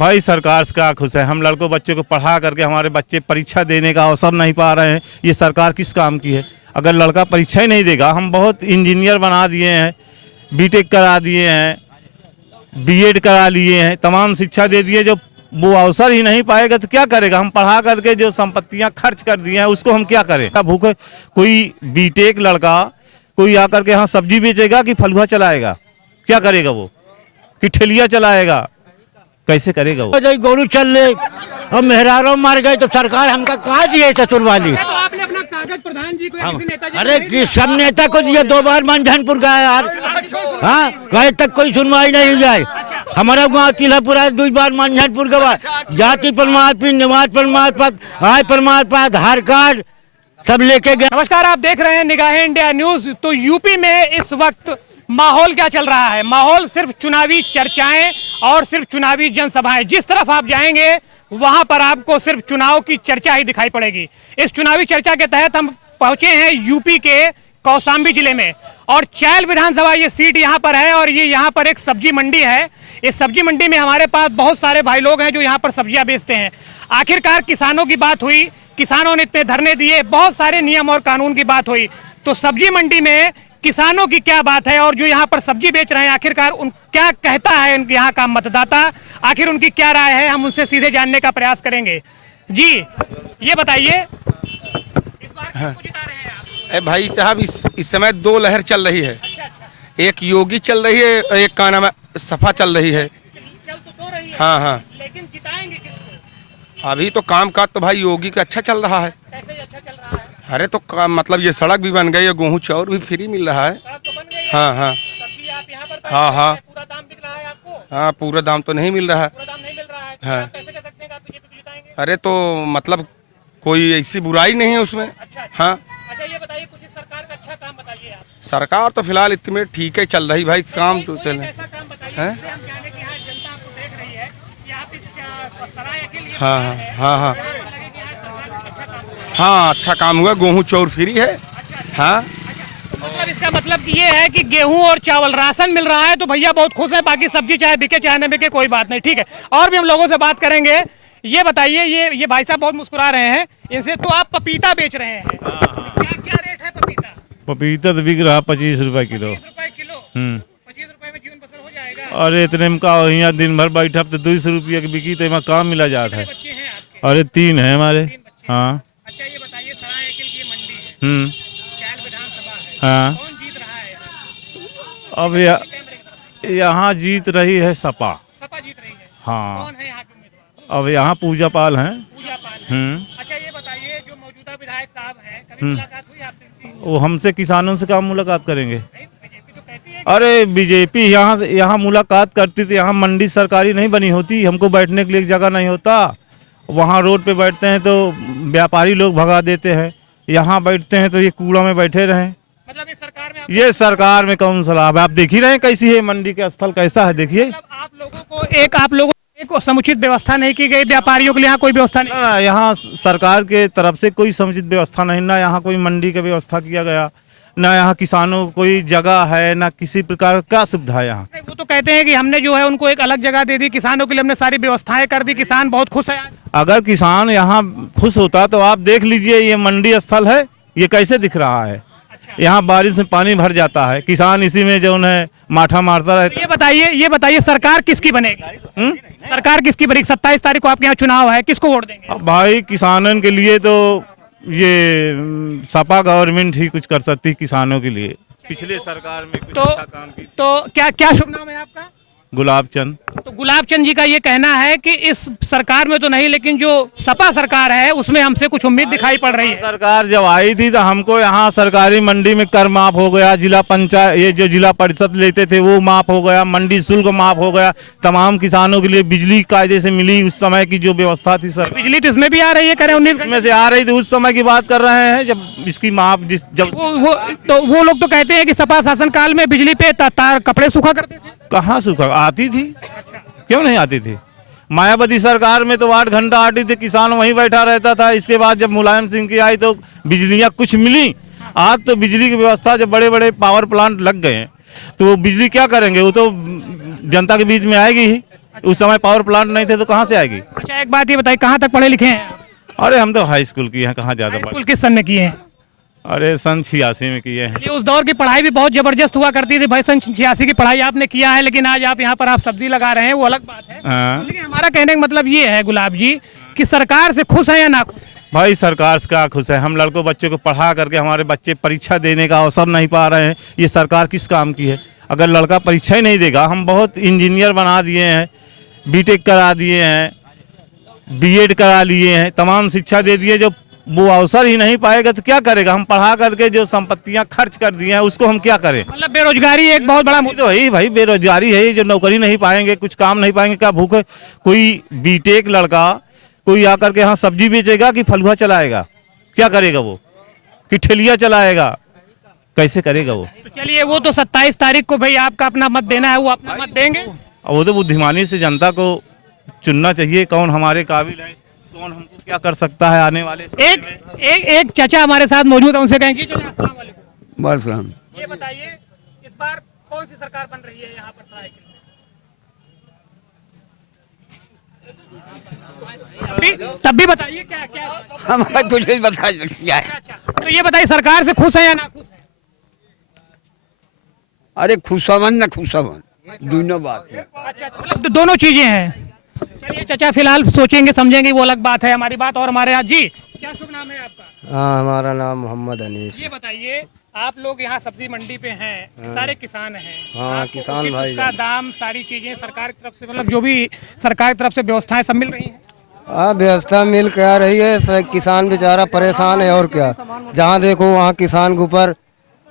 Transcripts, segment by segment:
भाई सरकार से क्या खुश है, हम लड़कों बच्चों को पढ़ा करके हमारे बच्चे परीक्षा देने का अवसर नहीं पा रहे हैं। ये सरकार किस काम की है? अगर लड़का परीक्षा ही नहीं देगा, हम बहुत इंजीनियर बना दिए हैं, बीटेक करा दिए हैं, बीएड करा लिए हैं, तमाम शिक्षा दे दिए, जो वो अवसर ही नहीं पाएगा तो क्या करेगा? हम पढ़ा करके जो संपत्तियां खर्च कर दिए हैं उसको हम क्या करें? भूखे कोई बीटेक लड़का कोई आकर के यहाँ सब्जी बेचेगा कि फलुआ चलाएगा? क्या करेगा वो? कि ठेलिया चलाएगा? कैसे करेगा वो? गोरू चल ले और मेहरारों मार गए तो सरकार हमका कहा दिए चतुर वाली। तो आपने अपना कागज प्रधान जी को या किसी नेता जी को अरे नहीं दिया? सब नेता को दिया, 2 बार मंझनपुर गया यार। हाँ, कहे तक कोई सुनवाई नहीं जाए। हमारा गाँव तिलहपुरा 2 बार मंझनपुर गवा, जाति प्रमाण पत्र, निवास प्रमाण पत्र, आय प्रमाण पत्र, आधार कार्ड सब लेके गए। नमस्कार, आप देख रहे हैं निगाहें इंडिया न्यूज। तो यूपी में इस वक्त माहौल क्या चल रहा है? माहौल सिर्फ चुनावी चर्चाएं और सिर्फ चुनावी जनसभाएं। जिस तरफ आप जाएंगे वहां पर आपको सिर्फ चुनाव की चर्चा ही दिखाई पड़ेगी। इस चुनावी चर्चा के तहत हम पहुंचे हैं यूपी के कौशाम्बी जिले में, और चैल विधानसभा ये सीट यहाँ पर है, और ये यहाँ पर एक सब्जी मंडी है। इस सब्जी मंडी में हमारे पास बहुत सारे भाई लोग हैं जो यहाँ पर सब्जियां बेचते हैं। आखिरकार किसानों की बात हुई, किसानों ने इतने धरने दिए, बहुत सारे नियम और कानून की बात हुई, तो सब्जी मंडी में किसानों की क्या बात है और जो यहाँ पर सब्जी बेच रहे हैं आखिरकार उन क्या कहता है उनके यहाँ का मतदाता, आखिर उनकी क्या राय है, हम उनसे सीधे जानने का प्रयास करेंगे। जी ये बताइए, इस बार किसको जिता रहे हैं आप? भाई साहब इस समय 2 लहर चल रही है। एक योगी चल रही है, एक का नाम सपा चल रही है। चल तो 2 रही है, हाँ हाँ, लेकिन जिताएंगे किसको? अभी तो काम काज तो भाई योगी का अच्छा चल रहा है। कैसे अच्छा चल रहा है? अरे तो मतलब ये सड़क भी बन गई है, गेहूँ चाउर भी फ्री मिल रहा है। सड़क तो बन गई है, हाँ हाँ सब्जी आप यहाँ पर हाँ हाँ पूरा दाम बिक रहा है आपको? हाँ, पूरा दाम तो नहीं मिल रहा है। पूरा दाम नहीं मिल रहा है, हाँ। आप कैसे कह सकते हैं कि आप बीजेपी को जिताएंगे? अरे तो मतलब कोई ऐसी बुराई नहीं है उसमें। अच्छा हाँ, अच्छा, ये बताइए कुछ इस सरकार का अच्छा काम बताइए आप। सरकार तो फिलहाल इतने ठीक है चल रही भाई, काम तो कोई चले। ऐसा काम बताइए हैं? जिससे हम जाने कि यहाँ जनता आपको देख रही है कि आप इस सराय के लिए हाँ बाहर हैं, हाँ हाँ तो लगे कि यहाँ सरकार ने अच्छा काम किया। हाँ, अच्छा काम हुआ, गेहूँ चाउर फ्री है। हाँ, तो मतलब इसका मतलब ये है कि गेहूं और चावल राशन मिल रहा है तो भैया बहुत खुश है, बाकी सब्जी चाहे बिके चाहे न बिके कोई बात नहीं, ठीक है। और भी हम लोगों से बात करेंगे। ये बताइए, ये भाई साहब बहुत मुस्कुरा रहे हैं इनसे, तो आप पपीता बेच रहे हैं, क्या क्या रेट है पपीता? पपीता तो बिक रहा 25 रुपए किलो। 20 रुपए किलो? 25 रुपए में जीवन बसर हो जाएगा? अरे इतने में का यहाँ दिन भर बैठा तो 200 रुपया की बिकी तो यहाँ काम मिला जाता है। बच्चे हैं आपके? अरे 3 है हमारे। 3 बच्चे? हाँ। अच्छा ये बताइए, सराय अकिल की मंडी है, चैल विधानसभा है, हाँ। कौन जीत रहा है यहाँ? अब यहाँ जीत रही है सपा। सपा जीत रही है? हाँ। कौन है यहाँ के उम्मीदवार? अब यहाँ पूजा पाल हैं। पूजा पाल है। अच्छा ये बताइए, जो मौजूदा विधायक साहब हैं, कभी मुलाकात हुई आपसे इनसे? वो हमसे किसानों से काम मुलाकात करेंगे। नहीं, बीजेपी तो कहती है अरे बीजेपी यहाँ मुलाकात करती थी, यहाँ मंडी सरकारी नहीं बनी होती, हमको बैठने के लिए जगह नहीं होता। वहाँ रोड पे बैठते हैं तो व्यापारी लोग भगा देते हैं, यहाँ बैठते हैं तो ये कूड़ा में बैठे रहें। मतलब इस सरकार में ये सरकार में कौन सा लाभ है? आप देख ही रहे हैं कैसी है मंडी का स्थल, कैसा है देखिए। मतलब आप लोगों को एक समुचित व्यवस्था नहीं की गई, व्यापारियों के लिए यहाँ कोई व्यवस्था नहीं? ना, यहाँ सरकार के तरफ से कोई समुचित व्यवस्था नहीं, ना यहाँ कोई मंडी का व्यवस्था किया गया, ना यहाँ किसानों को कोई जगह है, ना किसी प्रकार का सुविधा है यहाँ। वो तो कहते हैं कि हमने जो है उनको एक अलग जगह दे दी, किसानों के लिए हमने सारी व्यवस्थाएं कर दी, किसान बहुत खुश है आज। अगर किसान यहाँ खुश होता तो आप देख लीजिए, ये मंडी स्थल है, ये कैसे दिख रहा है। यहाँ बारिश में पानी भर जाता है, किसान इसी में जो है माठा मारता रहता है। ये बताइए सरकार किसकी बनेगी? सरकार किसकी बनेगी? 27 तारीख को आपके यहाँ चुनाव है, किसको वोट देंगे? अब भाई किसानों के लिए तो ये सपा गवर्नमेंट ही कुछ कर सकती किसानों के लिए। पिछले सरकार में कुछ अच्छा काम की। तो क्या क्या शुभ नाम है आपका? गुलाब चंद। तो गुलाब चंद जी का ये कहना है कि इस सरकार में तो नहीं, लेकिन जो सपा सरकार है उसमें हमसे कुछ उम्मीद दिखाई पड़ रही है। सरकार जब आई थी तो हमको यहाँ सरकारी मंडी में कर माफ हो गया, जिला पंचायत ये जो जिला परिषद लेते थे वो माफ हो गया, मंडी शुल्क माफ हो गया, तमाम किसानों के लिए बिजली कायदे से मिली। उस समय की जो व्यवस्था थी सर, बिजली तो इसमें भी आ रही है, कह रहे 19 में से आ रही थी, उस समय की बात कर रहे हैं जब इसकी माफ जब वो लोग तो कहते हैं कि सपा शासन काल में बिजली पे तार कपड़े सूखा करते थे। कहाँ सूखा आती थी, क्यों नहीं आती थी? मायावती सरकार में तो 8 घंटा आती थी, किसान वहीं बैठा रहता था। इसके बाद जब मुलायम सिंह की आई तो बिजलियाँ कुछ मिली। आज तो बिजली की व्यवस्था जब बड़े बड़े पावर प्लांट लग गए हैं तो वो बिजली क्या करेंगे, वो तो जनता के बीच में आएगी ही। उस समय पावर प्लांट नहीं थे तो कहाँ से आएगी। अच्छा एक बात ये बताइए, कहाँ तक पढ़े लिखे हैं आप? अरे हम तो हाई स्कूल किए हैं, कहाँ ज़्यादा हाई स्कूल पढ़े। किस सन में किए हैं? अरे सन 86 में किए हैं। ये उस दौर की पढ़ाई भी बहुत जबरदस्त हुआ करती थी भाई। सन 86 की पढ़ाई आपने किया है, लेकिन आज आप यहाँ पर आप सब्जी लगा रहे हैं, वो अलग बात है। हाँ। लेकिन हमारा कहने का मतलब ये है गुलाब जी कि सरकार से खुश है या ना खुश? भाई सरकार से क्या खुश है, हम लड़कों बच्चों को पढ़ा करके हमारे बच्चे परीक्षा देने का अवसर नहीं पा रहे हैं। ये सरकार किस काम की है। अगर लड़का परीक्षा ही नहीं देगा, हम बहुत इंजीनियर बना दिए हैं, बीटेक करा दिए हैं, बीएड करा लिए हैं, तमाम शिक्षा दे दिए, जो वो अवसर ही नहीं पाएगा तो क्या करेगा। हम पढ़ा करके जो संपत्तियां खर्च कर दी हैं उसको हम क्या करें। मतलब बेरोजगारी एक बहुत बड़ा तो वही भाई बेरोजगारी है, जो नौकरी नहीं पाएंगे, कुछ काम नहीं पाएंगे, क्या भूख है। कोई बीटेक लड़का कोई आकर के यहाँ सब्जी बेचेगा कि फलुआ चलाएगा, क्या करेगा वो, कि ठेलिया चलाएगा, कैसे करेगा वो। तो चलिए वो तो 27 तारीख को भाई आपका अपना मत देना है, वो अपना मत देंगे। और वो तो बुद्धिमानी से जनता को चुनना चाहिए, कौन हमारे काबिल है, कौन हमको क्या कर सकता है आने वाले समय में। एक चाचा हमारे साथ मौजूद है, उनसे कहेंगे चाचा अस्सलाम वालेकुम। वालेकुम। ये बताइए इस बार कौन सी सरकार बन रही है यहाँ पर सरायकेला में? तब भी बताइए क्या क्या। हमारा कुछ नहीं बता क्या है। अच्छा, तो ये बताइए सरकार से खुश है या ना खुश है? अरे खुशावन न खुशावन दोनों बात है। अच्छा मतलब दोनों चीजें हैं। चलिए चाचा फिलहाल सोचेंगे समझेंगे वो अलग बात है हमारी बात। और हमारे यहाँ जी क्या शुभ नाम है आपका? हाँ हमारा नाम मोहम्मद अनीस। ये बताइए आप लोग यहाँ सब्जी मंडी पे हैं, सारे किसान हैं। हाँ, आपको किसान उचित भाई उसका दाम सारी चीजें सरकार की तरफ से मतलब जो भी सरकार की तरफ से व्यवस्थाएं सब मिल रही हैं। हाँ व्यवस्था मिल क्या रही है, किसान बेचारा परेशान है और क्या। जहाँ देखो वहाँ किसान के ऊपर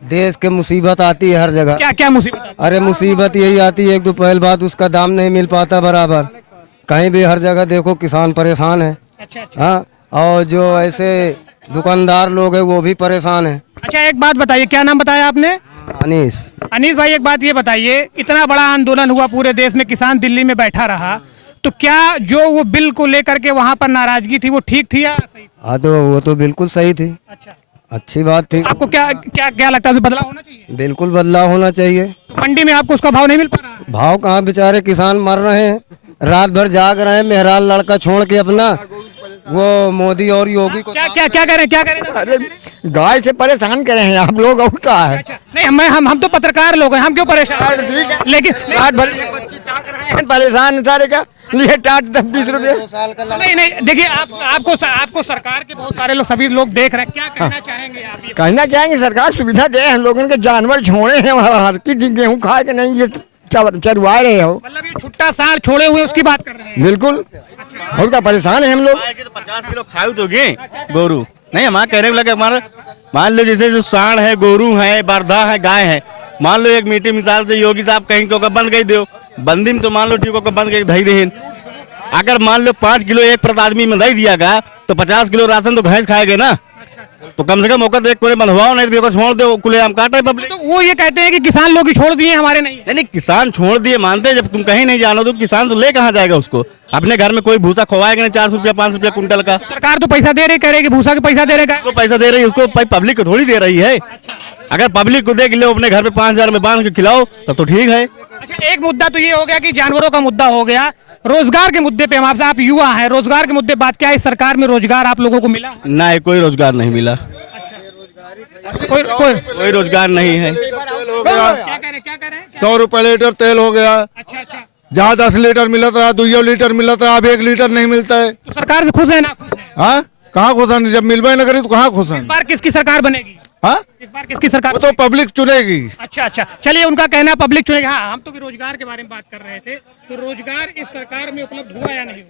देश के मुसीबत आती है हर जगह। क्या क्या मुसीबत है? अरे मुसीबत यही आती है, एक दो पहल बात उसका दाम नहीं मिल पाता बराबर, कहीं भी हर जगह देखो किसान परेशान है। अच्छा अच्छा हाँ और जो ऐसे दुकानदार लोग हैं वो भी परेशान है। अच्छा एक बात बताइए, क्या नाम बताया आपने? अनीस। अनीस भाई एक बात ये बताइए, इतना बड़ा आंदोलन हुआ पूरे देश में, किसान दिल्ली में बैठा रहा, तो क्या जो वो बिल को लेकर के वहाँ पर नाराजगी थी वो ठीक थी या सही थी? हाँ तो वो तो बिल्कुल सही थी, अच्छा अच्छी बात थी। आपको क्या क्या क्या लगता है बदलाव होना चाहिए? बिल्कुल बदलाव होना चाहिए। तो मंडी में आपको उसका भाव नहीं मिल पा रहा है? भाव कहाँ, बेचारे किसान मर रहे हैं, रात भर जाग रहे हैं, मेहराल लड़का छोड़ के अपना वो मोदी और योगी को। क्या क्या क्या करें क्या करें? अरे गाय से परेशान करे हैं आप लोग और क्या है। अच्छा नहीं हम तो पत्रकार लोग हैं, हम क्यों परेशान? ठीक है लेकिन रात भर परेशान सारे का लिए टाट 10-20 रुपए। नहीं नहीं देखिए आपको सरकार के बहुत सारे लोग सभी लोग देख रहे हैं, क्या कहना चाहेंगे आप? ये कहना चाहेंगे सरकार सुविधा दे, हम लोगों के जानवर छोड़े हैं हर की गेहूँ खा के नहीं ये चरवा रहे हो। मतलब ये छुट्टा सार छोड़े हुए उसकी बात कर रहे हैं। बिल्कुल और क्या परेशान है हम लोग। 50 किलो खाए तो गे गोरू नहीं, हमारा कहने को लगे हमारा मान लो जैसे जो सांड है, गोरू है, बरधा है, गाय है, मान लो एक मीठी मिसाल से योगी साहब कहीं को बंद कर दो बंदी में, तो मान लो ठीक को बंद कर दही दे। अगर मान लो 5 किलो एक प्रति आदमी में दही दिया गया तो 50 किलो राशन तो भैंस खाएगा ना। तो कम से कम मौका देख कोई बंधवाओ, नहीं तो छोड़ दो खुलेआम काटे पब्लिक। तो वो ये कहते हैं कि किसान लोग ही छोड़ दिए हमारे नहीं। नहीं किसान छोड़ दिए मानते, जब तुम कहीं नहीं जानो तो किसान तो ले कहाँ जाएगा उसको। अपने घर में कोई भूसा खवाएगा नहीं 400 रुपया 500 रुपया कुंटल का। सरकार तो पैसा दे रही, कह रही कि भूसा का पैसा दे रहे उसको पैसा दे रही है, उसको पब्लिक को थोड़ी दे रही है। अगर पब्लिक को दे के लो अपने घर पे 5000 में बांध के खिलाओ तब तो ठीक है। अच्छा एक मुद्दा तो ये हो गया कि जानवरों का मुद्दा हो गया, रोजगार के मुद्दे पे हम आपसे, आप युवा हैं, रोजगार के मुद्दे बात क्या है? इस सरकार में रोजगार आप लोगों को मिला? नहीं कोई रोजगार नहीं मिला, कोई रोजगार नहीं है। क्या कह रहे हैं? 100 रुपए लीटर तेल हो गया। अच्छा अच्छा जहाँ 10 लीटर मिलत रहा 2 लीटर मिलत रहा, अब 1 लीटर नहीं मिलता है। तो सरकार से खुश है ना खुश है? हाँ कहाँ खुश है, जब मिलवा न करी तो कहाँ खुश है। इस बार किसकी सरकार बनेगी? हाँ इस बार किसकी सरकार? वो तो पब्लिक चुनेगी। अच्छा अच्छा चलिए उनका कहना है पब्लिक चुनेगी। हाँ हम तो भी रोजगार के बारे में बात कर रहे थे, तो रोजगार इस सरकार में उपलब्ध हुआ या नहीं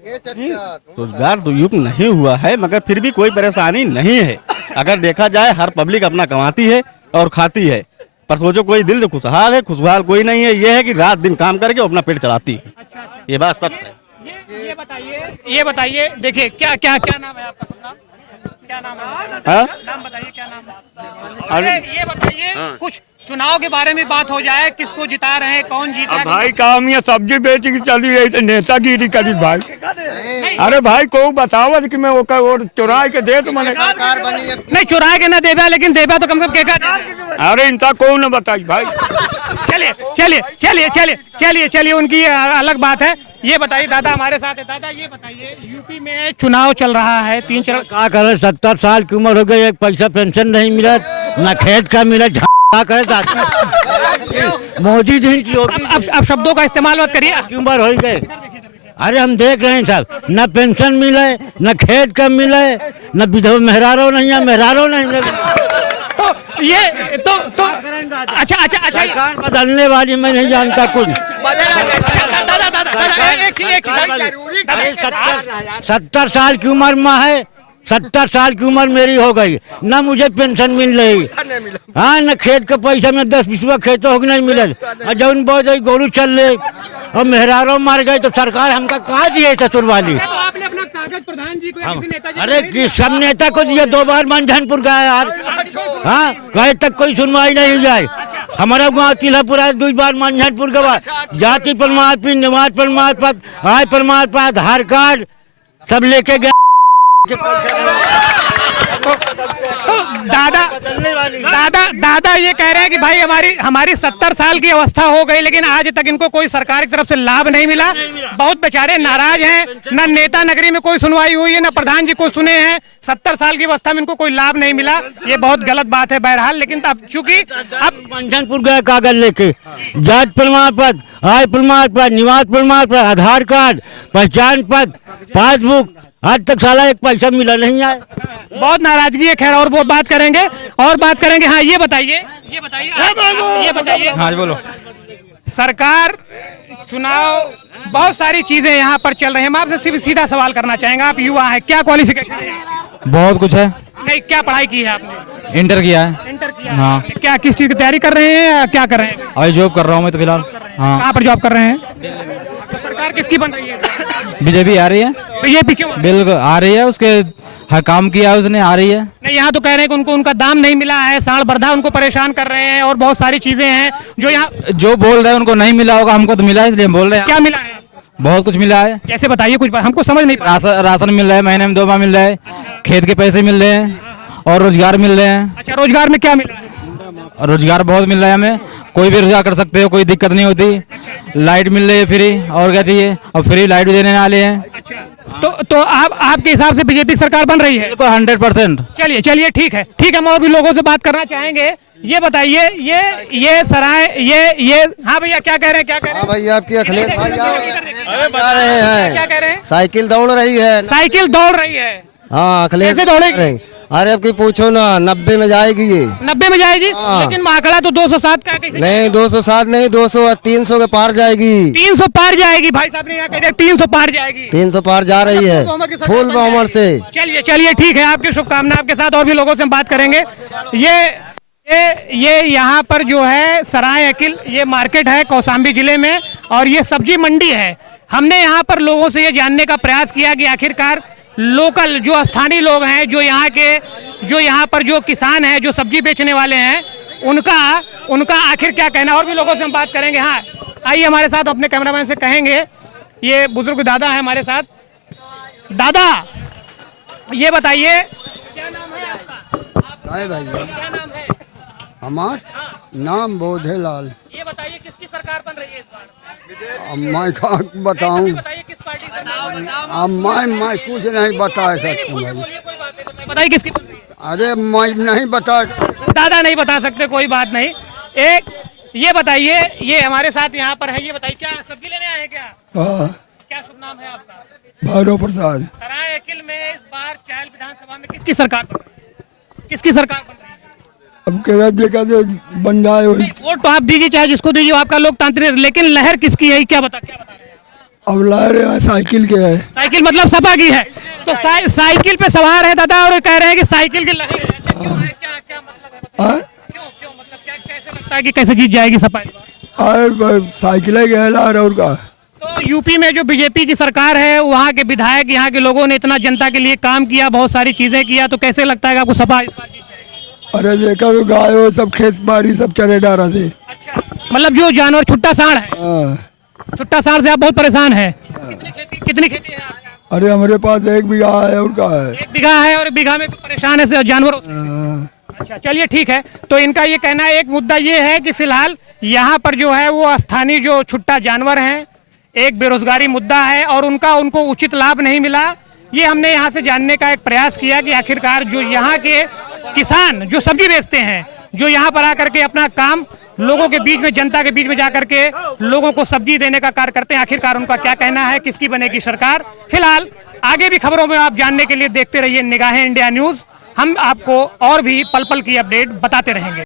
हुआ? रोजगार तो युक्त नहीं हुआ है, मगर फिर भी कोई परेशानी नहीं है। अगर देखा जाए हर पब्लिक अपना कमाती है और खाती है, पर सोचो कोई दिल से खुशहाल है, खुशहाल कोई नहीं है। ये है कि रात दिन काम करके अपना पेट चलाती है। अच्छा अच्छा ये बात सत्य है। ये बताइए देखिए क्या क्या क्या नाम है आपका? सब नाम क्या नाम है? हाँ? नाम बताइए क्या नाम है? अरे ये बताइए कुछ चुनाव के बारे में बात हो जाए, किसको जिता रहे हैं, कौन जीत रहा है? भाई काम ये सब्जी बेच के चली गई तो नेतागिरी करी भाई। अरे भाई को बताओ कि मैं वो चुरा के दे तो मैंने नहीं चुरा के ना देवा, लेकिन देवा तो कम से कम केका। अरे इनका कौन न बताई भाई। चलिए चलिए चलिए चलिए चलिए चलिए, उनकी अलग बात है। ये बताइए, दादा हमारे साथ है। दादा ये बताइए, यूपी में चुनाव चल रहा है, 3 चरण। क्या करे, 70 साल की उम्र हो गई, एक पैसा पेंशन नहीं मिला, ना खेत का मिला, क्या करे मोदी जी की होगी। अब शब्दों का इस्तेमाल मत करिए। की उम्र हो गई। अरे हम देख रहे हैं साहब, न पेंशन मिले, न खेत का मिले, न विधवा मेहरारो नहीं है, मेहरारो नहीं मिले। तो ये तो अच्छा अच्छा अच्छा, सरकार बदलने वाली मैं नहीं जानता कुछ। 70 साल की उम्र में है, 70 साल की उम्र मेरी हो गई, न मुझे पेंशन मिल रही, हाँ न खेत का पैसा में 10-20 खेत हो नहीं मिलल, और जौन बहुत गोरू चल रहे और मेहरारो मार गए तो सरकार हमका कहाँ दिए ससुर वाली। तो आपने अपना कागज प्रधान जी को या किसी नेता जी को अरे नहीं दिया? सब नेता को दिया, 2 बार मंझनपुर गया यार, हाँ कहे तक कोई सुनवाई नहीं जाए। हमारा गाँव तिलहपुरा 2 बार मंझनपुर के बाद जाति प्रमाण पत्र, निवास प्रमाण पत्र, आय प्रमाण पत्र, आधार कार्ड सब लेके गए। दादा ये कह रहे हैं कि भाई हमारी 70 साल की अवस्था हो गई, लेकिन आज तक इनको कोई सरकार की तरफ से लाभ नहीं मिला। बहुत बेचारे नाराज हैं, ना नेता नगरी में कोई सुनवाई हुई है, ना प्रधान जी को सुने हैं। 70 साल की अवस्था में इनको कोई लाभ नहीं मिला, ये बहुत गलत बात है बहरहाल। लेकिन अब चूंकि अब मंझनपुर गए कागज लेके, जाति प्रमाण पत्र, आय प्रमाण पत्र, निवास प्रमाण पत्र, आधार कार्ड, पहचान पत्र, पासबुक, आज तक साला एक पैसा मिला नहीं है। बहुत नाराजगी है। खैर और वो बात करेंगे। हाँ ये बताइए हाँ बोलो। सरकार चुनाव, बहुत सारी चीजें यहाँ पर चल रही हैं। मैं आपसे सीधा सवाल करना चाहेंगे, आप युवा हैं, क्या क्वालिफिकेशन है? बहुत कुछ है। नहीं, क्या पढ़ाई की है आपने? इंटर किया है। इंटर किया हाँ। है। क्या किस चीज की तैयारी कर रहे हैं या क्या कर रहे हैं? अभी जॉब कर रहा हूँ मैं तो फिलहाल। हाँ। कहाँ पर जॉब कर रहे हैं? तो सरकार किसकी बन रही है? बीजेपी आ रही है। बीजेपी क्यों? बिल्कुल आ रही है, उसके हर काम किया है उसने, आ रही है। नहीं, यहाँ तो कह रहे हैं कि उनको उनका दाम नहीं मिला है, साढ़ बर्धा उनको परेशान कर रहे हैं और बहुत सारी चीजें हैं जो यहाँ। जो बोल रहे हैं उनको नहीं मिला होगा, हमको तो मिला है इसलिए हम बोल रहे हैं। क्या मिला है? बहुत कुछ मिला है। कैसे बताइए, कुछ हमको समझ नहीं। राशन मिल रहा है, महीने में 2 बार मिल रहा है, खेत के पैसे मिल रहे हैं और रोजगार मिल रहे हैं। अच्छा, रोजगार में क्या मिला है? रोजगार बहुत मिल रहा है हमें, कोई भी रोजगार कर सकते हो, कोई दिक्कत नहीं होती। लाइट मिल रही है फ्री, और क्या चाहिए, और फ्री लाइट भी देने वाले हैं। तो आपके हिसाब से बीजेपी सरकार बन रही है? 100%। चलिए ठीक है। हम और भी लोगों से बात करना चाहेंगे। ये बताइए, ये सराय, ये हाँ भैया, क्या कह रहे हैं? हाँ भैया, आपकी अखिलेश भाई आ रहे हैं। क्या कह रहे हैं? साइकिल दौड़ रही है। साइकिल दौड़ रही है। हाँ, अखिलेश कैसे दौड़ेगी? अरे अब की पूछो ना, 90 में जाएगी ये। 90 में जाएगी? हाँ। लेकिन आंकड़ा तो 207 का कैसे? नहीं, 207 नहीं, 200 300 के पार जाएगी। 300 पार जाएगी। भाई साहब ने यहाँ कह दिया 300 पार जाएगी। 300 पार जा रही है फुल बहुमत से। चलिए ठीक है, आपकी शुभकामना। आपके साथ और भी लोगों से हम बात करेंगे। ये यहाँ पर जो है सराय अकिल, ये मार्केट है कौशाम्बी जिले में, और ये सब्जी मंडी है। हमने यहाँ पर लोगों से ये जानने का प्रयास किया कि आखिरकार लोकल जो स्थानीय लोग हैं, जो यहाँ पर जो किसान हैं, जो सब्जी बेचने वाले हैं, उनका आखिर क्या कहना। और भी लोगों से हम बात करेंगे। हाँ आइए हमारे साथ, अपने कैमरामैन से कहेंगे। ये बुजुर्ग दादा है हमारे साथ। दादा ये बताइए, क्या नाम है आपका? भाई क्या नाम है? हमारा नाम बोधेलाल। ये बताइए, किसकी सरकार बन रही है इस बार? मैं क्या बताऊं, बताइए किस पार्टी से? मैं कुछ नहीं बता सकता। बोलिए, कोई बात नहीं, बताइए किसकी बन रही है? अरे मैं नहीं बता। दादा नहीं बता सकते, कोई बात नहीं। एक ये बताइए, ये हमारे साथ यहाँ पर है, ये बताइए क्या सब्जी लेने आए हैं क्या? क्या शुभ नाम है आपका? भैरव प्रसाद। सराय अकिल में इस बार चायल विधानसभा में किसकी सरकार बन रही है? किसकी सरकार बन रही है? अब कह दे बन जाए। वोट तो आप दीजिए, चाहे जिसको दीजिए, आपका लोकतांत्रिक, लेकिन लहर किसकी है क्या बता रहे हैं? अब लहर साइकिल के है। साइकिल मतलब सपा की है। तो साइकिल पे सवार है दादा, और कह रहे हैं कि साइकिल की लहर है। अच्छा, क्यों है? क्या मतलब है? क्यों मतलब क्या, कैसे लगता है कि कैसे जीत जाएगी सपा? साइकिल के है लहर और का। तो यूपी में जो बीजेपी की सरकार है, वहाँ के विधायक, यहाँ के लोगों ने इतना जनता के लिए काम किया, बहुत सारी चीजें किया, तो कैसे लगता है कि आपको सपा इस बार जीत जाएगी? अरे देखा तो गाय वो सब खेत बाड़ी सब चरे डारा थे। अच्छा, मतलब जो जानवर छुट्टा सांड है, हाँ। छुट्टा सांड से आप बहुत परेशान हैं। कितनी खेती है आपका? अरे हमारे पास 1 बीघा है, उनका है 1 बीघा है और 1 बीघा में परेशान है से जानवरों से। हाँ। अच्छा चलिए ठीक है। तो इनका ये कहना है, एक मुद्दा ये है कि फिलहाल यहाँ पर जो है वो स्थानीय जो छुट्टा जानवर हैं, एक बेरोजगारी मुद्दा है और उनको उचित लाभ नहीं मिला। ये हमने यहाँ से जानने का एक प्रयास किया कि आखिरकार जो यहाँ के किसान जो सब्जी बेचते हैं, जो यहाँ पर आकर के अपना काम लोगों के बीच में, जनता के बीच में जाकर के लोगों को सब्जी देने का कार्य करते हैं, आखिरकार उनका क्या कहना है, किसकी बनेगी सरकार। फिलहाल आगे भी खबरों में आप जानने के लिए देखते रहिए निगाहें इंडिया न्यूज। हम आपको और भी पल पल की अपडेट बताते रहेंगे।